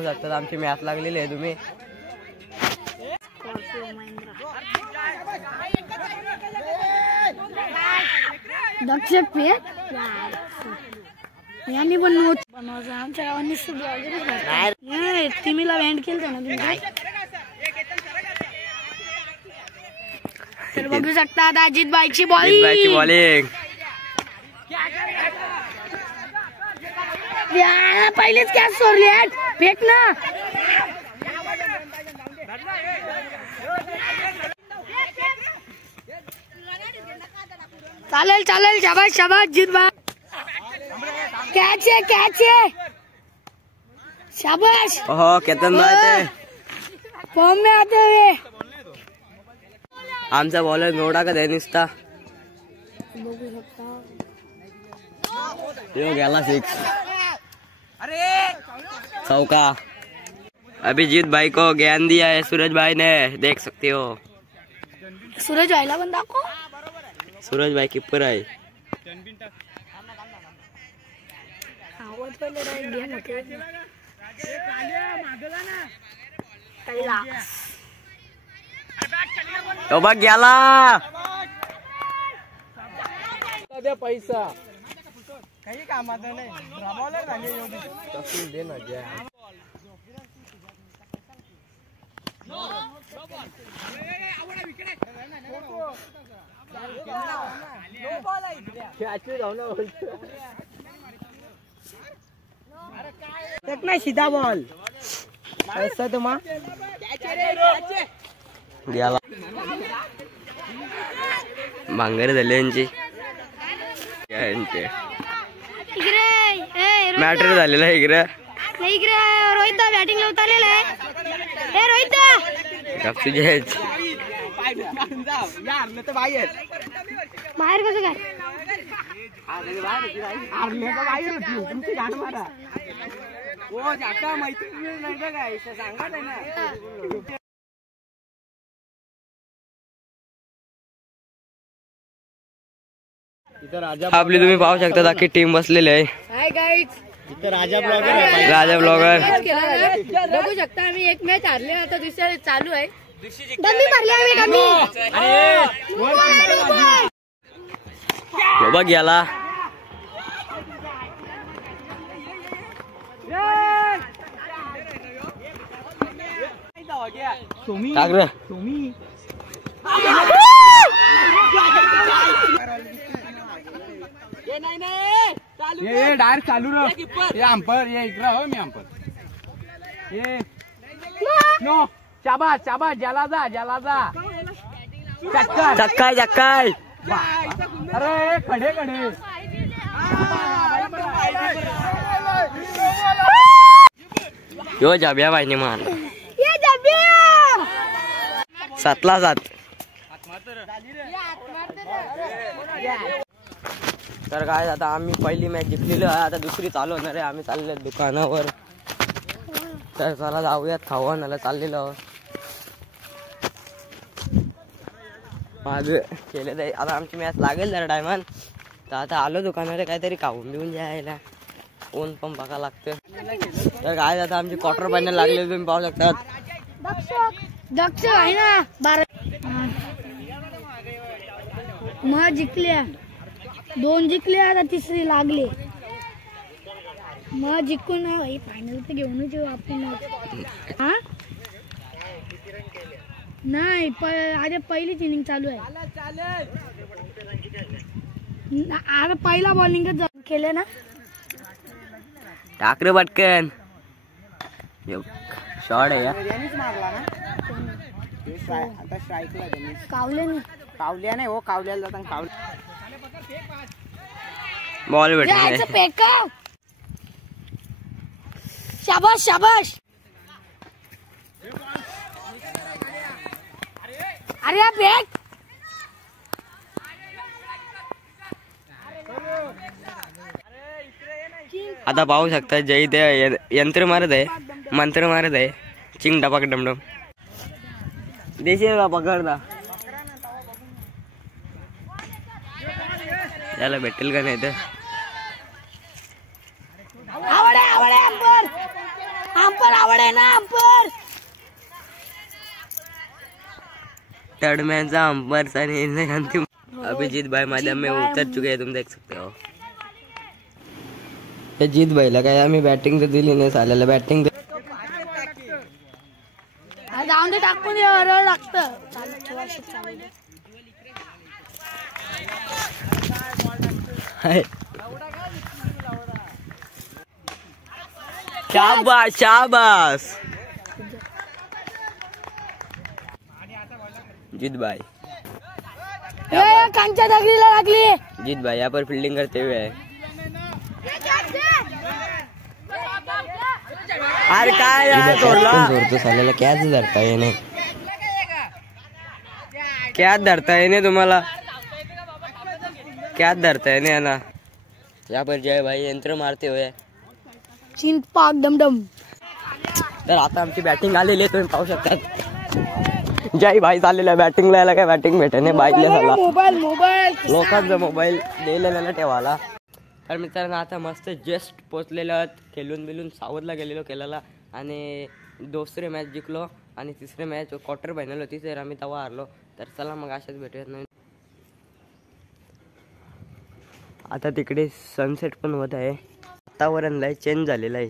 पाहू शकता आमची मॅच लागलेली आहे तुम्ही. यांनी पण नोट बनवायचं आमच्या गावांनी टीमीला बँड केलं ना तुम्ही. तर बघू शकता आता अजित बाईची बॉलिंग. पहिलेच कॅच सोडली फेक ना. चालेल चालेल शाबाश शाबाश जीत बा. कॅच आहे शाबाश. हो केतन भाई फॉर्म में आते हुए आमचा बॉलर नोडा का नुसता. बघू शकता गेला 6 चौका. अभिजीत भाई को ज्ञान दिया है सूरज भाई ने, देख सकते हो. सूरज भाईला पण दाखव. सूरज भाई कीपर आहे. तो बघ गेला पैसा काही कामाचं नाही. दे ना ज्या नाही सीधा बॉल ऐसा तो मां गेला. भांगर झाले यांची मॅटर झालेला आहे इकडे. रोहित बॅटिंगला उतरलेला आहे. रोहित बाहेर कसं काय आपली तुम्ही पाहू शकता अख्खी टीम बसलेली आहे. राजा ब्लॉगर बघू शकता आम्ही एक मॅच हारले आता दुसऱ्या चालू आहे. डमी मारली आम्ही बघ याला ये डायरेक्ट चालू ये अंपर ये इकडे हो मी अंपर ये नो शाबाश शाबाश ज्याला जा चक्काय अरे खडे यो जाब्या बाईने मान 7-7. तर काय आता आम्ही पहिली मॅच जिंकलेलो आहे. आता दुसरी चालू होणार आहे. आम्ही चाललो दुकानावर. तर चला जाऊयात खावायला चाललेलो माझं केलं तर आता आमची मॅच लागेल जरा टायमान. तर आता आलो दुकानावर काहीतरी खाऊन देऊन जायला. ऊन पण बघा लागतं. तर काय आता आमची क्वार्टर फायनल लागले तुम्ही पाहू शकतात. दक्ष आहे ना 12 मग जिंकल्या 2 जिंकल्या आता तिसरी लागली. मग जिंकून ना भाई फायनल तर घेऊनच येऊ आपण. हा नाही आता पहिलीच इनिंग चालू आहे. आता पहिला बॉलिंगच केले ना. टाकरे पटकन शॉट आहे कावल्या नाही हो कावल्याला जातात बॉल भेटले. शाबाश अरे बॅग आता पाहू शकता जय ते यंत्र मारत आहे मंत्र मारत आहे. चिंग डपाक डमडम देशी पकडता त्याला भेटेल का नाही तर अंपर आवडे ना अंपर. थर्ड मैचा अंपर्स आणि अंतिम अभिजीत भाई मैदान में उतर चुके हैं, तुम देख सकते हो. जीत भाईला काय आम्ही बॅटिंग तर दिली नाही, साल्याला बॅटिंग जाऊन दे, टाकून दे, वरवर लागतं. शाबास शाबास जीत भाई. कांच्या दगडीला लागली. जीत भाई यहाँ पर फील्डिंग करते हुए है. अरे काय जोरतो साल्याला कॅच धरता येणे, कॅच धरता येणे तुम्हाला, कॅच धरता येणे ना. यहाँ पर जय भाई यंत्र मारते हुए चिंतपाक डमडम. तर आता आमची बॅटिंग आलेली आहे, तुम्ही पाहू शकता. जय भाई चाललेला बॅटिंगला, यायला काय बॅटिंग भेटे नाही बाईकला झाला. मोबाईल लोकांचा मोबाईल दिलेला ठेवाला. तर मित्रांनो आता मस्त जस्ट पोचलेलो आहोत, खेळून बिलून सावधला गेलेलो केलेला आणि दुसरे मॅच जिंकलो आणि तिसरे मॅच क्वार्टर फायनल होती, तर आम्ही तेव्हा हारलो. तर चला मग अशाच भेटूयात नाही. आता तिकडे सनसेट पण होत आहे, वातावरण लय चेंज झालेलं आहे.